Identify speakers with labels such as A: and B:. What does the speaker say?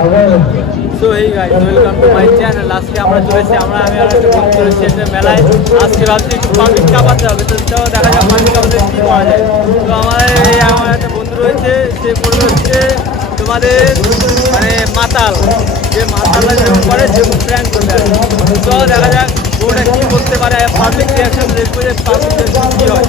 A: So এই guys welcome to my channel আজকে আমরা চলেছি, আমরা, আমি আর একটা বন্ধু চলেছি একটা মেলায়। আজকে ভাবছি একটু পাবলিক কাপাতে হবে, তো সেটাও দেখা যাক পাবলিক কাপাতে কী করা যায়। তো আমার এই, আমার একটা বন্ধু রয়েছে, সে করবে হচ্ছে তোমাদের মানে মাতাল। যে মাতালরা যেরকম করে সেরকম প্র্যাঙ্ক করবে তো দেখা যাক ওটা কী করতে পারে পাবলিক রিয়াকশন দেখবে যে পাবলিক রিয়াকশন কী হয়।